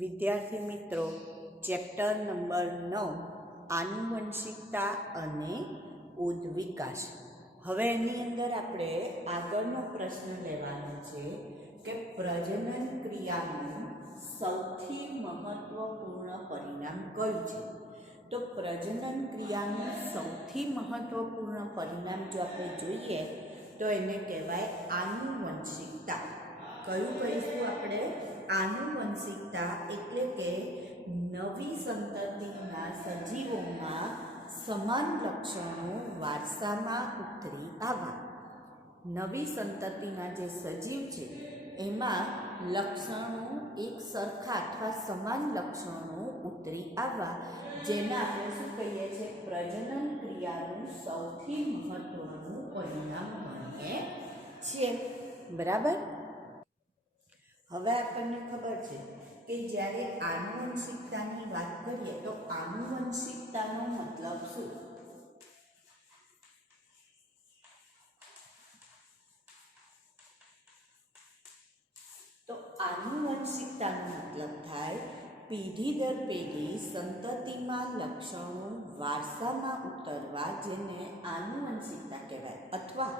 વિદ્યાર્થી મિત્રો, chapter number 9 આનુવંશિકતા અને ઉદ્વિકાસ. હવે એની અંદર આપણે આગળનો પ્રશ્ન લેવાનો છે કે પ્રજનન ક્રિયાનું સૌથી મહત્વપૂર્ણ પરિણામ કયું છે. તો પ્રજનન ક્રિયાનું સૌથી મહત્વપૂર્ણ પરિણામ જો આપણે જોઈએ તો એને કહેવાય આનુવંશિકતા. કયું કહીશું આપણે? આનુવંશિકતા એટલે કે નવી સંતતિના સજીવોમાં સમાન લક્ષણો વારસામાં ઉતરી આવવા. નવી સંતતિના જે સજીવ છે એમાં લક્ષણો એક સરખા અથવા સમાન લક્ષણો ઉતરી આવવા, જેને આપણે શું કહીએ છીએ? પ્રજનન ક્રિયાનું સૌથી મહત્વનું પરિણામ ગણીએ છીએ. બરાબર. હવે આપણને ખબર છે કે જ્યારે આનુવંશિકતાની વાત કરીએ તો આનુવંશિકતાનો મતલબ શું? તો આનુવંશિકતાનો મતલબ થાય પેઢી દર પેઢી સંતતિમાં લક્ષણો વારસામાં ઉતરવા, જેને આનુવંશિકતા કહેવાય. અથવા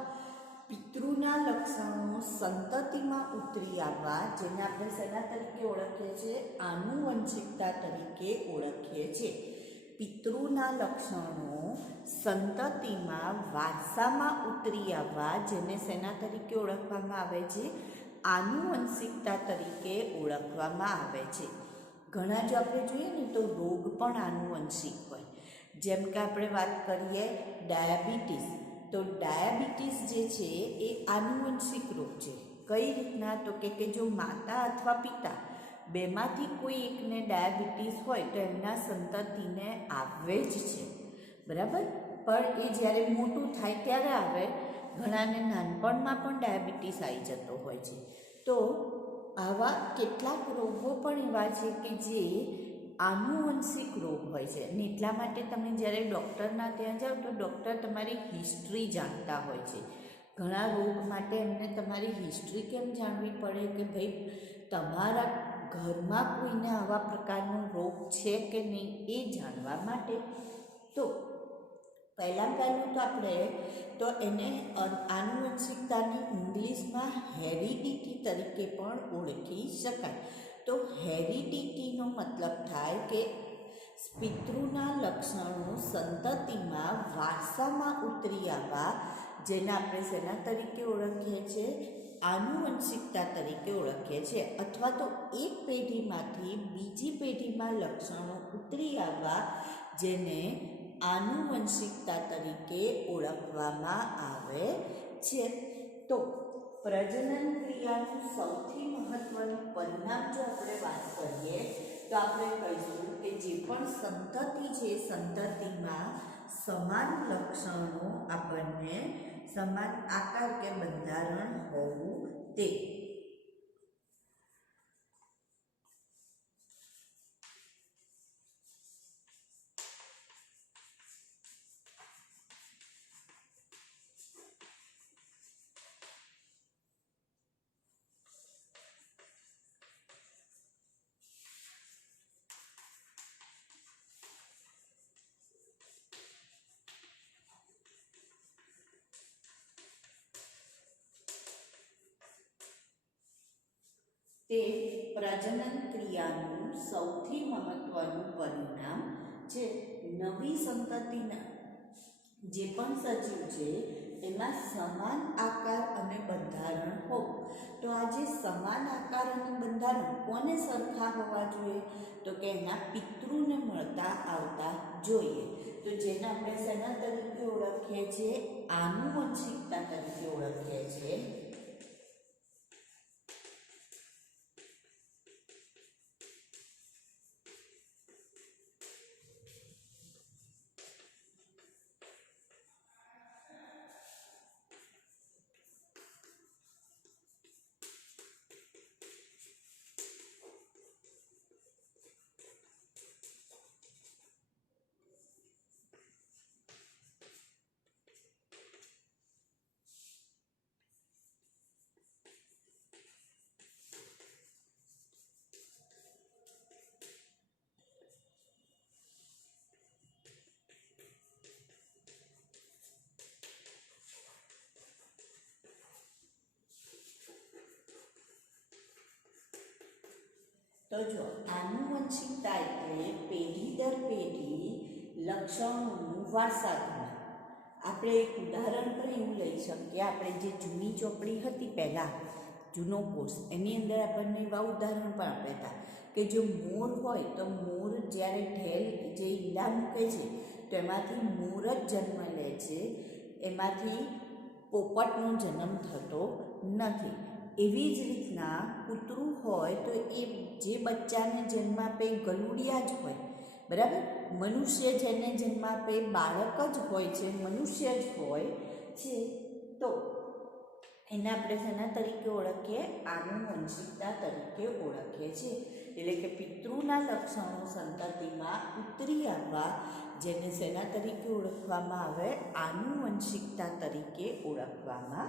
પિતૃના લક્ષણો સંતતિમાં ઉતરી આવવા, જેને આપણે શેના તરીકે ઓળખીએ છીએ? આનુવંશિકતા તરીકે ઓળખીએ છીએ. પિતૃના લક્ષણો સંતતિમાં વારસામાં ઉતરી આવવા, જેને શેના તરીકે ઓળખવામાં આવે છે? આનુવંશિકતા તરીકે ઓળખવામાં આવે છે. ઘણા જો આપણે જોઈએ ને તો રોગ પણ આનુવંશિક હોય. જેમ કે આપણે વાત કરીએ ડાયાબિટીસ, તો ડાયાબિટીસ જે છે એ આનુવંશિક રોગ છે. કઈ રીતના? તો કે જો માતા અથવા પિતા બેમાંથી કોઈ એકને ડાયાબિટીસ હોય તો એમના સંતતિને આવે જ છે. બરાબર. પણ એ જ્યારે મોટું થાય ત્યારે આવે. ઘણાને નાનપણમાં પણ ડાયાબિટીસ આવી જતો હોય છે. તો આવા કેટલાક રોગો પણ એવા છે કે જે આનુવંશિક રોગ હોય છે. અને એટલા માટે તમે જ્યારે ડૉક્ટરના ત્યાં જાઓ તો ડૉક્ટર તમારી હિસ્ટ્રી જાણતા હોય છે. ઘણા રોગ માટે એમને તમારી હિસ્ટ્રી કેમ જાણવી પડે? કે ભાઈ તમારા ઘરમાં કોઈને આવા પ્રકારનો રોગ છે કે નહીં એ જાણવા માટે. તો પહેલું તો આપણે તો એને આનુવંશિકતાની ઇંગ્લિશમાં હેરિડિટી તરીકે પણ ઓળખી શકાય. તો હેરિડિટીનો મતલબ થાય કે પિતૃના લક્ષણો સંતતિમાં વારસામાં ઉતરી આવવા, જેને આપણે શેના તરીકે ઓળખીએ છીએ? આનુવંશિકતા તરીકે ઓળખીએ છીએ. અથવા તો એક પેઢીમાંથી બીજી પેઢીમાં લક્ષણો ઉતરી આવવા, જેને આનુવંશિકતા તરીકે ઓળખવામાં આવે છે. તો પ્રજનન ક્રિયાનું સૌથી મહત્વનું પરિણામ જો આપણે વાત કરીએ તો આપણે કહીશું કે જે પણ સંતતિ છે સંતતિમાં સમાન લક્ષણો આપણને સમાન આકાર કે બંધારણ હોવું તે. તે પ્રજનન ક્રિયાનું સૌથી મહત્વનું પરિણામ છે. નવી સંતતિના જે પણ સજીવ છે એમાં સમાન આકાર અને બંધારણ હોવું. તો આ જે સમાન આકાર અને બંધારણ કોને સરખા હોવા જોઈએ? તો કે એના પિતૃને મળતા આવતા જોઈએ. તો જેને આપણે શેના તરીકે ઓળખીએ છીએ? આનુવંશિકતા તરીકે ઓળખીએ છીએ. તો જો આનુવંશિકતા એટલે પેઢી દર પેઢી લક્ષણોનું વારસાગમન. આપણે એક ઉદાહરણ પણ એવું લઈ શકીએ. આપણે જે જૂની ચોપડી હતી પહેલાં, જૂનો કોર્સ, એની અંદર આપણને એવા ઉદાહરણ પણ આપ્યા હતા કે જો મોર હોય તો મોર જ્યારે ઢેલ જે ઈંડા મૂકે છે તો એમાંથી મોર જ જન્મ લે છે, એમાંથી પોપટનો જન્મ થતો નથી. એવી જ રીતના કૂતરું હોય તો એ જે બચ્ચાને જન્મ આપે ગલુડિયા જ હોય, બરાબર. મનુષ્ય જેને જન્મ આપે બાળક જ હોય છે, મનુષ્ય જ હોય છે. તો એને આપણે શેના તરીકે ઓળખીએ? આનુવંશિકતા તરીકે ઓળખીએ છીએ. એટલે કે પિતૃના લક્ષણો સંતતિમાં ઉતરી આવવા, જેને શેના તરીકે ઓળખવામાં આવે? આનુવંશિકતા તરીકે ઓળખવામાં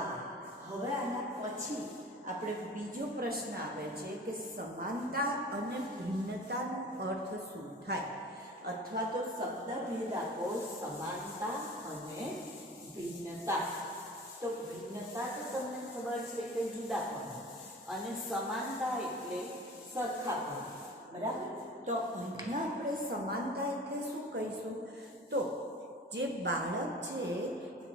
આવે. હવે આના પછી આપણે બીજો પ્રશ્ન આવે છે કે સમાનતા અને ભિન્નતાનો અર્થ શું થાય? અથવા તો શબ્દ ભેદ આપો, સમાનતા અને ભિન્નતા. તો ભિન્નતા તો તમને ખબર છે કે જુદાપણું, અને સમાનતા એટલે સરખાપણું, બરાબર. તો અહીંયા આપણે સમાનતા એટલે શું કહીશું? તો જે બાળક છે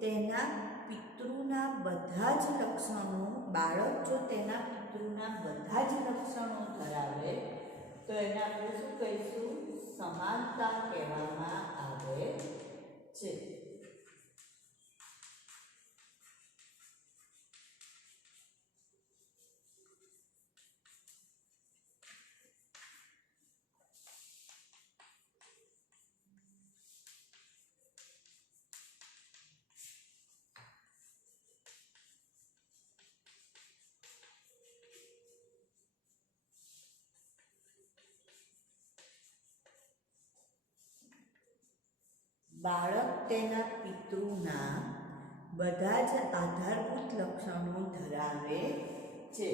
તેના પિતૃના બધા જ લક્ષણો, બાળક જો તેના પિતૃના બધા જ લક્ષણો ધરાવે તો એને આપણે શું કહીશું? સમાનતા કહેવામાં આવે છે. બાળક તેના પિતૃના બધા જ આધારભૂત લક્ષણો ધરાવે છે.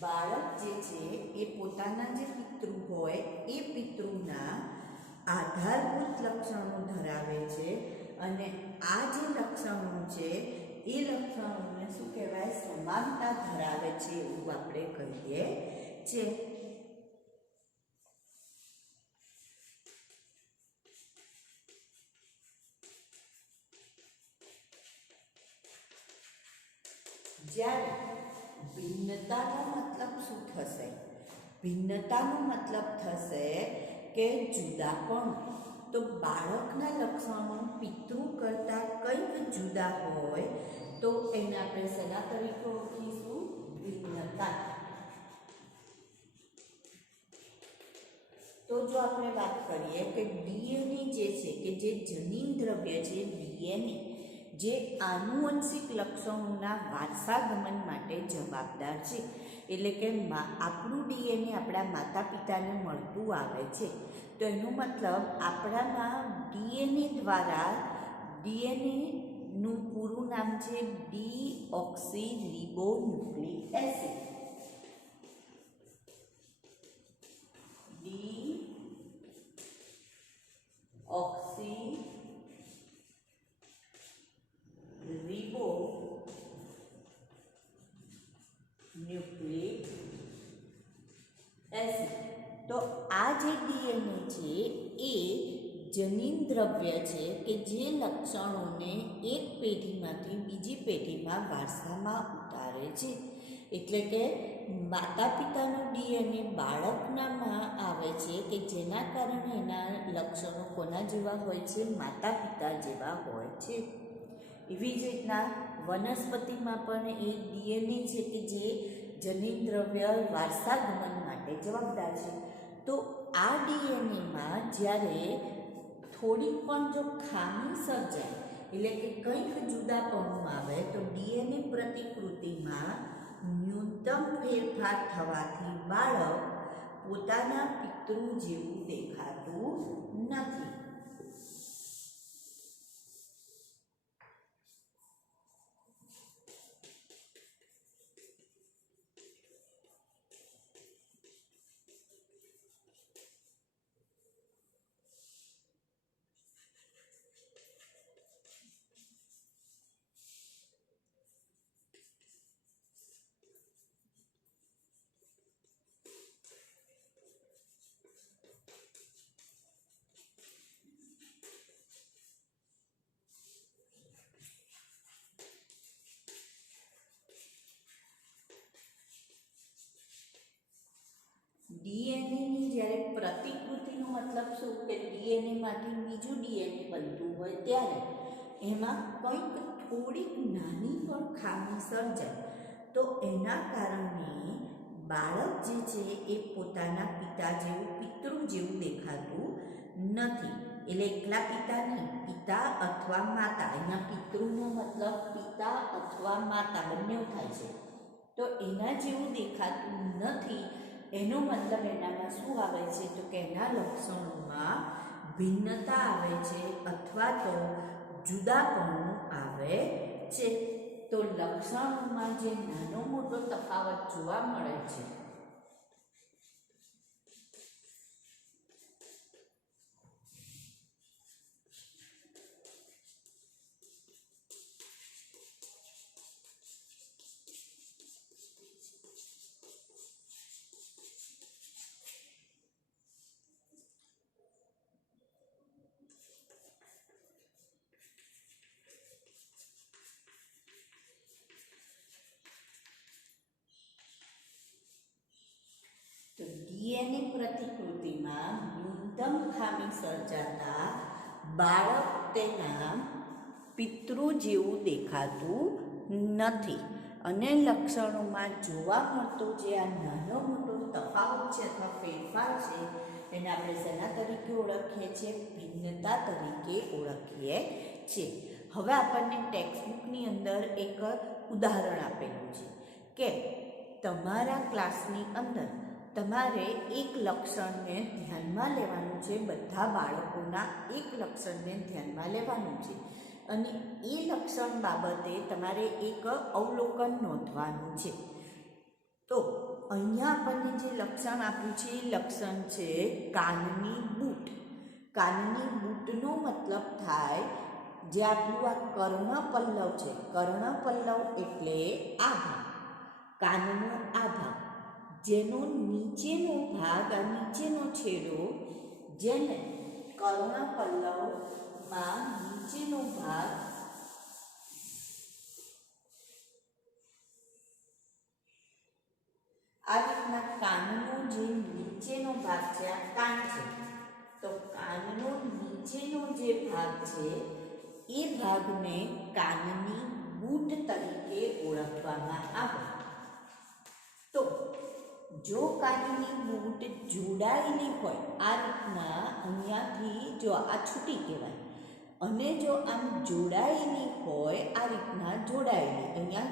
બાળક જે છે એ પોતાના જે પિતૃ હોય એ પિતૃના આધારભૂત લક્ષણો ધરાવે છે, અને આ જે લક્ષણો છે એ લક્ષણોને શું કહેવાય? સમાનતા ધરાવે છે એવું આપણે કહીએ છીએ. જ્યારે ભિન્નતાનો મતલબ શું થશે? ભિન્નતાનો મતલબ થશે કે જુદાપણું. તો બાળકના લક્ષણો પિતૃ કરતાં કંઈક જુદા હોય તો એને આપણે શેના તરીકે ઓળખીશું? ભિન્નતા. તો જો આપણે વાત કરીએ કે ડીએનએ જે છે, કે જે જનીન દ્રવ્ય છે ડીએનએ, જે આનુવંશિક લક્ષણોના વારસાગમન માટે જવાબદાર છે. એટલે કે આપણું ડીએનએ આપણા માતા પિતાને મળતું આવે છે, તો એનો મતલબ આપણામાં ડીએનએ દ્વારા, ડીએનએનું પૂરું નામ છે ડીઓક્સીરીબોન્યુક્લિક એસિડ. Nucleic acid. તો આ જે ડીએનએ છે એ જનીન દ્રવ્ય છે કે જે લક્ષણોને એક પેઢીમાંથી બીજી પેઢીમાં વારસામાં ઉતારે છે. એટલે કે માતા પિતાનો ડીએનએ બાળકનામાં આવે છે કે જેના કારણે એના લક્ષણો કોના જેવા હોય છે? માતા પિતા જેવા હોય છે. એવી જ રીતના વનસ્પતિમાં પણ એક ડીએનએ છે કે જે જનીન દ્રવ્ય વારસાગમન માટે જવાબદાર છે. તો આ ડીએનએમાં જ્યારે થોડીક પણ જો ખામી સર્જાય, એટલે કે કંઈક જુદાપણું આવે, તો ડીએનએ પ્રતિકૃતિમાં ન્યૂનતમ ફેરફાર થવાથી બાળક પોતાના પિતૃ જેવું દેખાતું નથી. ડીએનએની જ્યારે પ્રતિકૃતિનો મતલબ શું કે ડીએનએમાંથી બીજું ડીએનએ બનતું હોય ત્યારે એમાં કંઈક થોડીક નાની પણ ખામી સર્જાય તો એના કારણે બાળક જે છે એ પોતાના પિતા જેવું પિતૃ જેવું દેખાતું નથી. એટલે એકલા પિતા નહીં, પિતા અથવા માતા. અહીંયા પિતૃનો મતલબ પિતા અથવા માતા બંને થાય છે. તો એના જેવું દેખાતું નથી. એનો મતલબ એનામાં શું આવે છે તો કે એના લક્ષણોમાં ભિન્નતા આવે છે અથવા તો જુદાપણું આવે છે. તો લક્ષણોમાં જે નાનો મોટો તફાવત જોવા મળે છે તો ડીએનએ પ્રતિકૃતિમાં ન્યૂનતમ ખામી સર્જાતા બાળક તેના પિતૃ જેવું દેખાતું નથી. અને લક્ષણોમાં જોવા મળતો જે આ નાનો મોટો તફાવત છે અથવા ફેરફાર છે એને આપણે શેના તરીકે ઓળખીએ છીએ? ભિન્નતા તરીકે ઓળખીએ છીએ. હવે આપણને ટેક્સ્ટબુકની અંદર એક ઉદાહરણ આપેલું છે કે તમારા ક્લાસની અંદર તમારે એક લક્ષણને ધ્યાનમાં લેવાનું છે. બધા બાળકોના એક લક્ષણને ધ્યાનમાં લેવાનું છે અને એ લક્ષણ બાબતે તમારે એક અવલોકન નોંધવાનું છે. તો અહીંયા આપણને જે લક્ષણ આપ્યું છે એ લક્ષણ છે કાનની બૂટ. કાનની બૂટનો મતલબ થાય જે આપણું આ કર્ણપલ્લવ છે. કર્ણપલ્લવ એટલે આ ભાગ, કાનનો આ ભાગ, જેનો નીચેનો ભાગ, આ નીચેનો છેડો, જેને કર્ણપલ્લવમાં નીચેનો ભાગ આ રીતના કાનનો જે નીચેનો ભાગ છે આ કાન છે. તો કાનનો નીચેનો જે ભાગ છે એ ભાગને કાનની બૂટ તરીકે ઓળખવામાં આવે. તો જો કાનની બૂટ જોડાયેલી હોય આ રીતના, અહીંયાથી જો આ છૂટી કહેવાય, અને જો આમ જોડાયેલી હોય આ રીતના જોડાયેલી, અહીંયા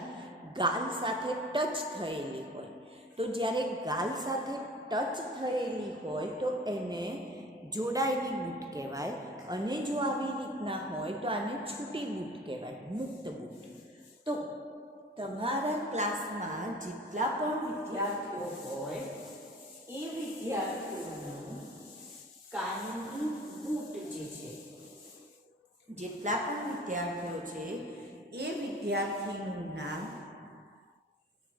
ગાલ સાથે ટચ થયેલી હોય, તો જ્યારે ગાલ સાથે ટચ થયેલી હોય તો એને જોડાયેલી બૂટ કહેવાય. અને જો આવી રીતના હોય તો આને છૂટી બૂટ કહેવાય, મુક્ત બૂટ. તો તમારા ક્લાસમાં જેટલા પણ વિદ્યાર્થીઓ હોય એ વિદ્યાર્થીઓનું કાનની બૂટ જે છે, જેટલા પણ વિદ્યાર્થીઓ છે એ વિદ્યાર્થીનું નામ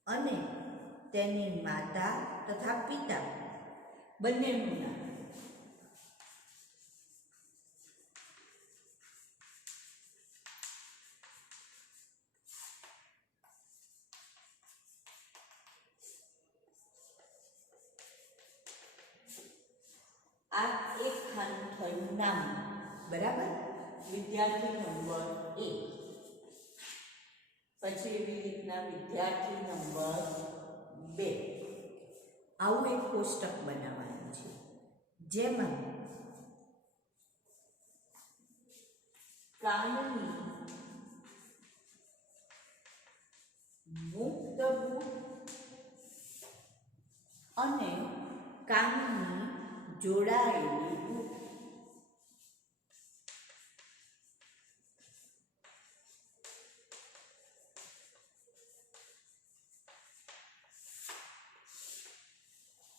અને તેની માતા તથા પિતા બંનેનું નામ આ એક ખાનું થયું નામ. બરાબર? વિદ્યાર્થી નંબર 1, પછી એવી રીતના વિદ્યાર્થી નંબર 2. આવું એક કોષ્ટક બનાવવાનું છે જેમાં કાનની મુક્ત બૂટ અને કાનની જોડાયેલી બૂટ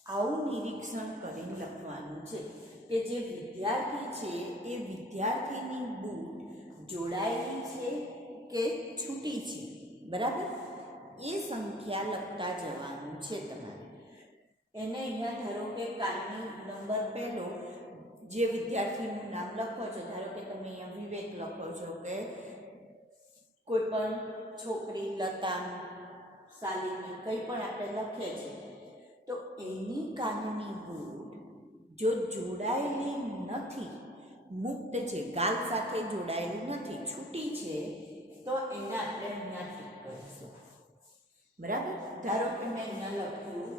આવું નિરીક્ષણ કરીને લખવાનું છે કે જે વિદ્યાર્થી છે એ વિદ્યાર્થીની બૂટ જોડાયેલી છે કે છૂટી છે. બરાબર? એ સંખ્યા લખતા જવાનું છે તમારે. એને અહીંયા ધારો કે કાનની નંબર પહેલો જે વિદ્યાર્થીનું નામ લખો છો, ધારો કે તમે અહીંયા વિવેક લખો છો કે કોઈ પણ છોકરી લતા, શાલિની કંઈ પણ આપણે લખીએ છીએ, તો એની કાનની બૂટ જો જોડાયેલી નથી, મુક્ત છે, ગાલ સાથે જોડાયેલી નથી, છૂટી છે, તો એને આપણે અહીંયા ઠીક કરીશું. બરાબર. ધારો કે મેં અહીંયા લખ્યું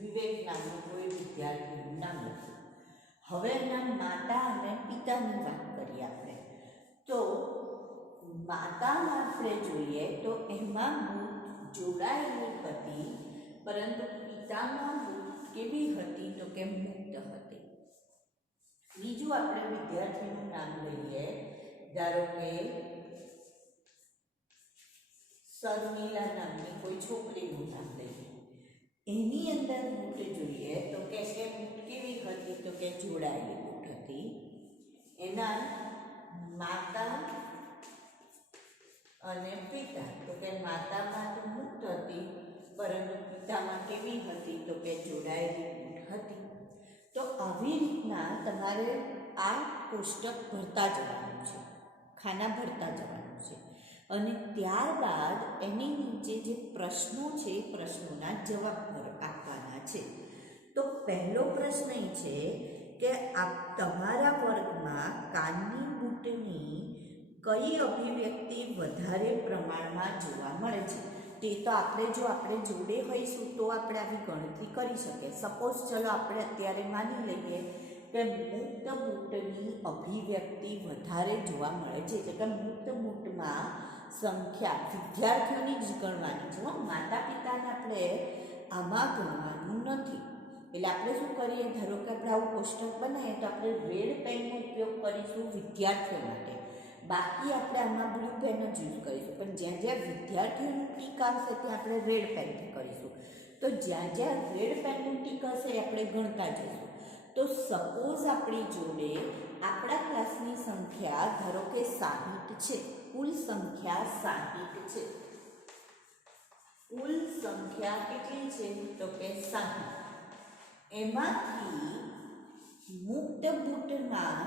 વિવેક નામનું કોઈ વિદ્યાર્થીનું નામ લખ્યું. હવે એના માતા અને પિતાની વાત કરીએ આપણે. તો માતામાં આપણે જોઈએ તો એમાં બૂટ જોડાયેલી હતી, પરંતુ પિતામાં બૂટ કેવી હતી તો કે મુક્ત હતી. બીજું આપણે વિદ્યાર્થીનું નામ લઈએ. ધારો કે શર્મિલા નામની કોઈ છોકરીનું નામ લઈએ. એની અંદર બૂટ જોઈએ તો કે બૂટ કેવી હતી તો કે જોડાયેલી બૂટ હતી. એના માતા અને પિતા તો કે માતામાં તો મુક્ત હતી, પરંતુ પિતામાં કેવી હતી તો કે જોડાયેલી બૂટ હતી. તો આવી રીતના તમારે આ કોષ્ટક ભરતા જવાનું છે, ખાના ભરતા જવાનું છે, અને ત્યારબાદ એની નીચે જે પ્રશ્નો છે એ પ્રશ્નોના જવાબ આપવાના છે. તો પહેલો પ્રશ્ન એ છે કે તમારા વર્ગમાં કાનની બૂટની કઈ અભિવ્યક્તિ વધારે પ્રમાણમાં જોવા મળે છે. તે તો આપણે જોડે હોઈશું તો આપણે આવી ગણતરી કરી શકીએ. સપોઝ ચલો આપણે અત્યારે માની લઈએ કે મુક્ત બૂટની અભિવ્યક્તિ વધારે જોવા મળે છે. એટલે કે મુક્ત બૂટમાં સંખ્યા વિદ્યાર્થીઓની જ ગણવાની છે, માતા પિતાને આપણે આમાં ગણવાનું નથી. એટલે આપણે શું કરીએ, ધારો કે આપણે આવું કોષ્ટક બનાવીએ તો આપણે રેડ પેનનો ઉપયોગ કરીશું વિદ્યાર્થીઓ માટે, બાકી આપણે આમાં બ્લુ પેન જ યુઝ કરીશું. પણ જ્યાં જ્યાં વિદ્યાર્થીઓનું ટીક આવશે ત્યાં આપણે રેડ પેનથી કરીશું. તો જ્યાં જ્યાં રેડ પેનનું ટીક હશે એ આપણે ગણતા જઈશું. તો સપોઝ આપણી જોડે આપણા ક્લાસની સંખ્યા ધારો કે 60 છે, કુલ સંખ્યા 60 છે. કુલ સંખ્યા કેટલી છે તો કે 60. એમાંથી મુક્ત બૂટમાં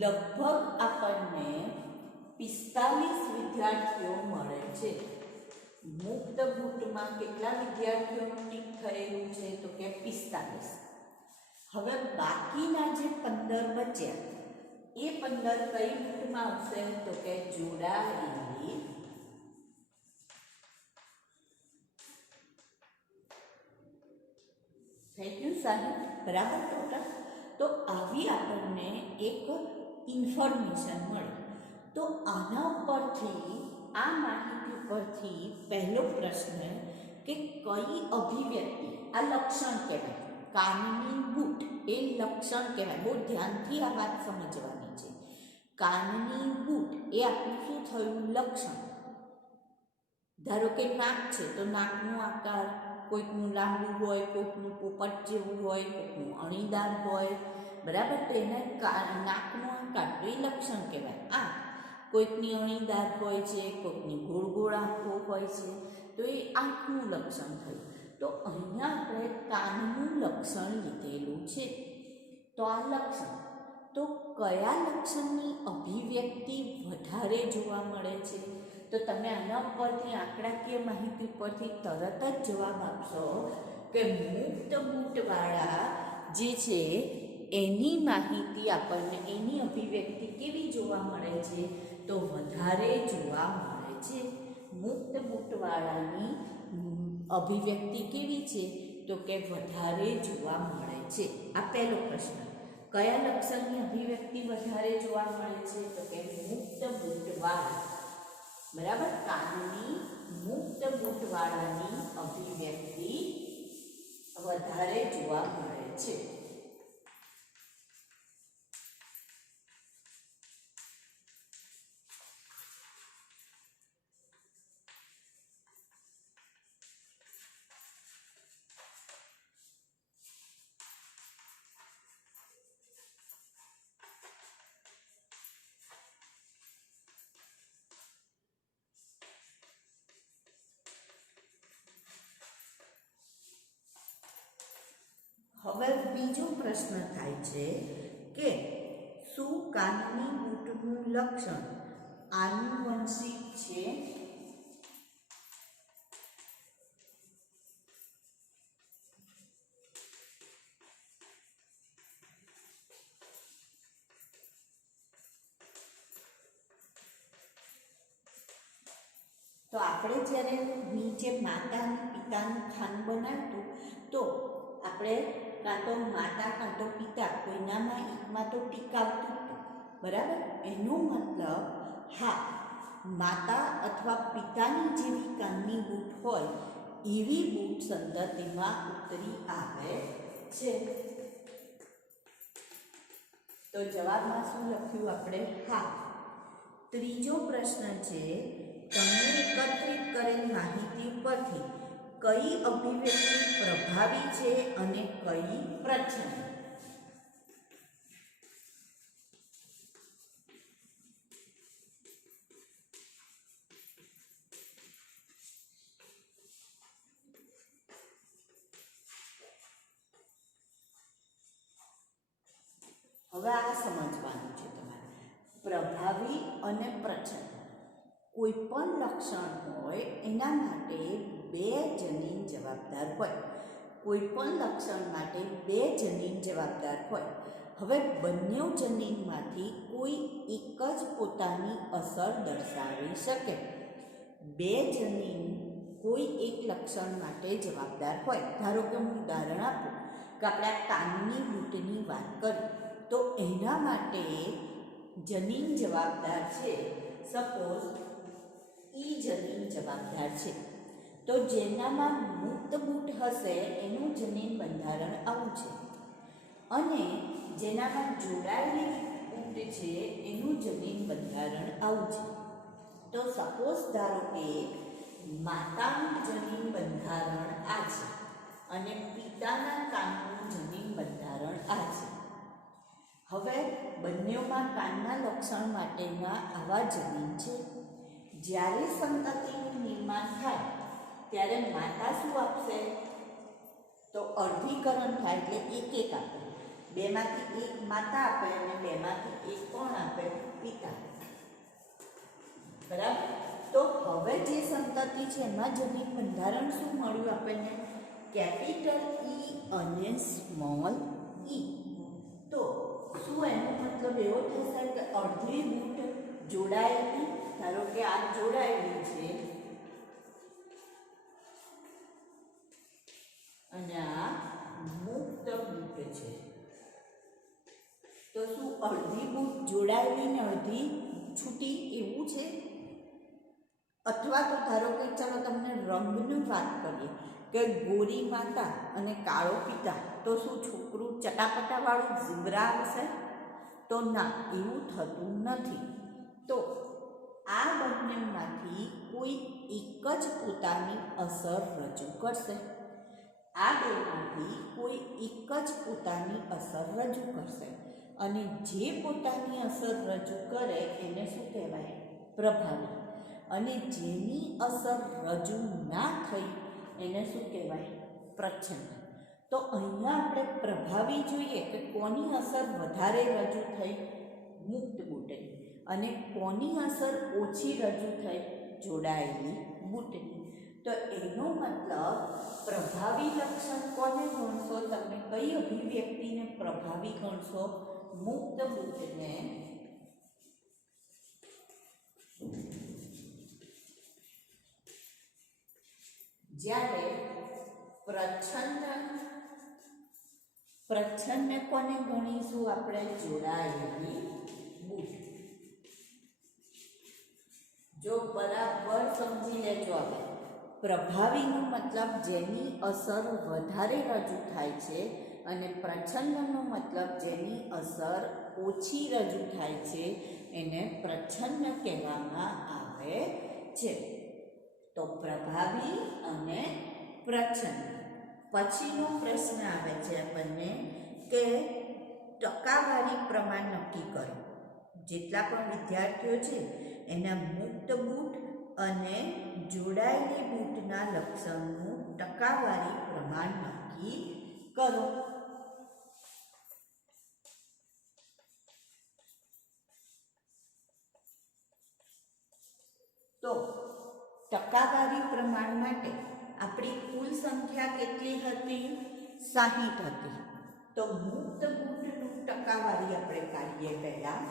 લગભગ આપણને 45 વિદ્યાર્થીઓ મળે છે. મુક્ત બૂટમાં કેટલા વિદ્યાર્થીઓનું ટીક થયેલું છે તો કે 45. હવે બાકીના જે 15 બચ્યા એ 15 કઈ બૂટમાં આવશે તો કે જોડાયેલી. થઈ ગયું 60 બરાબર ટોટલ. તો આવી આપણને એક ઇન્ફોર્મેશન મળે. તો આના ઉપરથી, આ માહિતી ઉપરથી પહેલો પ્રશ્ન કે કઈ અભિવ્યક્તિ, આ લક્ષણ કહેવાય, કાનની બૂટ એ લક્ષણ કહેવાય. બહુ ધ્યાનથી આ વાત સમજવાની છે. કાનની બૂટ એ આપણું શું થયું લક્ષણ. ધારો કે નાક છે તો નાકનો આકાર કોઈકનું લાંબુ હોય, કોઈકનું પોપટ જેવું હોય, કોઈકનું અણીદાર હોય, બરાબર. તો એને નાકનો આકાર તો એ લક્ષણ કહેવાય. આ કોઈકની અણીદાર હોય છે, કોઈકની ગોળ ગોળ આંખો હોય છે, તો એ આંખનું લક્ષણ થયું. તો અહીંયા આપણે કાનનું લક્ષણ લીધેલું છે. તો આ લક્ષણ, તો કયા લક્ષણની અભિવ્યક્તિ વધારે જોવા મળે છે તો તમે આના ઉપરથી, આંકડાકીય માહિતી ઉપરથી તરત જ જવાબ આપશો કે મુક્ત બૂટવાળા જે છે એની માહિતી આપણને, એની અભિવ્યક્તિ કેવી જોવા મળે છે તો વધારે જોવા મળે છે. મુક્ત બૂટવાળાની અભિવ્યક્તિ કેવી છે તો કે વધારે જોવા મળે છે. આ પહેલો પ્રશ્ન. કયા લક્ષણની અભિવ્યક્તિ વધારે જોવા મળે છે તો કે મુક્ત બૂટવાળા, બરાબર. કાનની મુક્ત બૂટવાળાની અભિવ્યક્તિ વધારે જોવા મળે છે. હવે બીજો પ્રશ્ન થાય છે કે શું કાનની બૂટનું લક્ષણ આનુવંશિક છે? તો આપણે જ્યારે નીચે માતા અને પિતાનું ખાન બનાવતું તો આપણે કાં તો માતા કાં તો પિતા કોઈનામાં એકમાં તો ટીકાવતું હતું, બરાબર. એનો મતલબ હા, માતા અથવા પિતાની જેવી કાનની બૂટ હોય એવી બૂટ સંતતિમાં ઉતરી આવે છે. તો જવાબમાં શું લખ્યું આપણે? હા. ત્રીજો પ્રશ્ન છે, તમે એકત્રિત કરેલ માહિતી પરથી કઈ અભિવ્યક્તિ પ્રભાવી છે અને કઈ પ્રચ્છન્ન? હવે આ સમજવાનું છે તમારે. પ્રભાવી અને પ્રચ્છન્ન કોઈ પણ લક્ષણ હોય એના માટે બે જનીન જવાબદાર હોય. કોઈ પણ લક્ષણ માટે બે જનીન જવાબદાર હોય. હવે બંને જનીનમાંથી કોઈ એક જ પોતાની અસર દર્શાવી શકે. બે જનીન કોઈ એક લક્ષણ માટે જવાબદાર હોય. ધારો કે હું ઉદાહરણ આપું કે આપણે આ કાનની બૂટની વાત કરીએ તો એના માટે જનીન જવાબદાર છે, સપોઝ ઈ જનીન જવાબદાર છે. તો જેનામાં મુક્ત બૂટ હશે એનું જનીન બંધારણ આવું છે, અને જેનામાં જોડાયેલી બૂટ છે એનું જનીન બંધારણ આવું છે. તો સપોઝ ધારો કે માતાનું જનીન બંધારણ આ છે અને પિતાના કાનનું જનીન બંધારણ આ છે. હવે બંનેમાં કાનના લક્ષણ માટેના આવા જનીન છે. જ્યારે સંતતિનું નિર્માણ થાય ત્યારે માતા શું આપશે? તો અર્ધીકરણ થાય એટલે એક એક આપે. બેમાંથી એક માતા આપે અને બેમાંથી એક કોણ આપે? પિતા. બરાબર. તો હવે જે સંતતિ છે એમાં જનીન બંધારણ શું મળ્યું આપણને? કેપિટલ ઈ અને સ્મોલ ઈ. તો શું એનો મતલબ એવો થશે કે અડધી બૂટ જોડાયેલી, ધારો કે આ જોડાયેલી છે અને આ મુક્ત બૂટ છે, તો શું અડધી બૂટ જોડાયેલી ને અડધી છૂટી એવું છે? અથવા તો ધારો કે ચાલો તમને રંગની વાત કરીએ કે ગોરી માતા અને કાળો પિતા, તો શું છોકરું ચટાપટાવાળું ઝીબ્રા આવશે? તો ના, એવું થતું નથી. તો આ બંનેમાંથી કોઈ એક જ પોતાની અસર રજૂ કરશે. આ બેમાંથી કોઈ એક જ પોતાની અસર રજૂ કરશે, અને જે પોતાની અસર રજૂ કરે એને શું કહેવાય? પ્રભાવી. અને જેની અસર રજૂ ના થઈ એને શું કહેવાય? પ્રચ્છન્ન. તો અહીંયા આપણે પ્રભાવી જોઈએ કે કોની અસર વધારે રજૂ થઈ? મુક્ત બૂટની. અને કોની અસર ઓછી રજૂ થઈ? જોડાયેલી બૂટની. તો એનો મતલબ પ્રભાવી લક્ષણ કોને ગણશો તમે? કઈ અભિવ્યક્તિને પ્રભાવી ગણશો? મુક્ત બૂટને. જ્યારે પ્રચ્છન્ન કોને ગણીશું આપણે? જોડાયેલી બૂટ. જો બરાબર સમજી લેજો. હવે પ્રભાવીનો મતલબ જેની અસર વધારે રજૂ થાય છે, અને પ્રચ્છન્નનો મતલબ જેની અસર ઓછી રજૂ થાય છે એને પ્રચ્છન્ન કહેવામાં આવે છે. તો પ્રભાવી અને પ્રચ્છન્ન. પછીનો પ્રશ્ન આવે છે આપણને કે ટકાવારી પ્રમાણ નક્કી કરો. જેટલા પણ વિદ્યાર્થીઓ છે એના મુક્ત બૂટ અને જોડાયેલી બૂટના લક્ષણનું ટકાવારી પ્રમાણ નક્કી કરો. તો ટકાવારી પ્રમાણ માટે આપણી કુલ સંખ્યા કેટલી હતી? 60 હતી. તો મુક્ત બૂટનું ટકાવારી આપણે કાઢીએ પહેલા.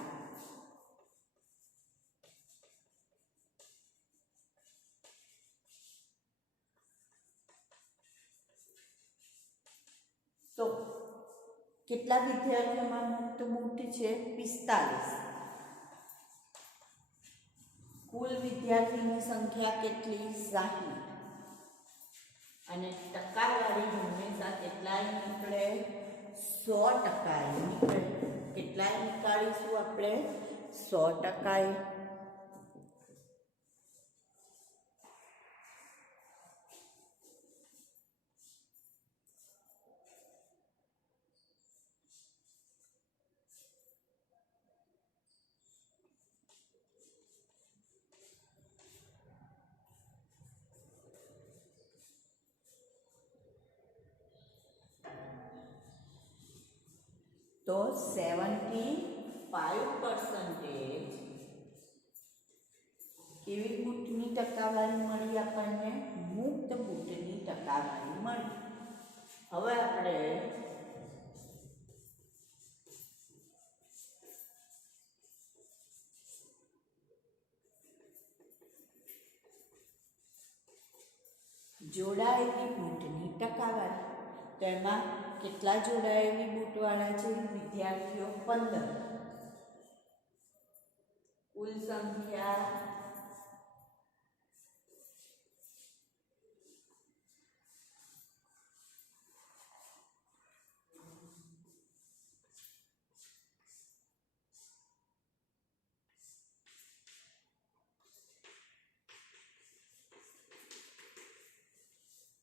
કેટલા વિદ્યાર્થીઓમાં મુક્ત બૂટ છે? 45. કુલ વિદ્યાર્થીની સંખ્યા કેટલી? 60. અને ટકાવારી હંમેશા કેટલાય નીકળે? 100% નીકળે. કેટલાય નીકાળીશું આપણે? 100%. તો 75% કેવી બૂટની ટકાવારી મળી આપણને? મુક્ત બૂટની ટકાવારી મળી. હવે આપણે જોડાયેલી બૂટની ટકાવારી. તો એમાં કેટલા જોડાયેલી બૂટવાળા છે વિદ્યાર્થીઓ? 15. કુલ સંખ્યા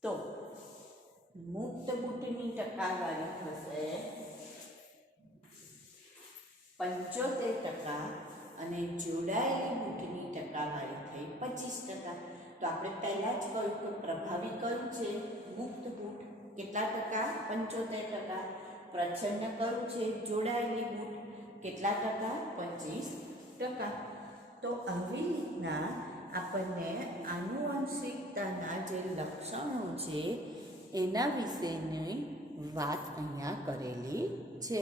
તો મુક્ત બૂટની ટકાવારી થશે 75% અને જોડાયેલી બૂટની ટકાવારી થઈ 25%. તો આપણે પહેલા જ કહ્યું કે પ્રભાવી કયું છે? મુક્ત બૂટ. કેટલા ટકા? 75%. પ્રચ્છન્ન કયું છે? જોડાયેલી બૂટ. કેટલા ટકા? 25%. તો આવી રીતના આપણને આનુવંશિકતાના જે લક્ષણો છે એના વિશેની વાત અહીંયા કરેલી છે.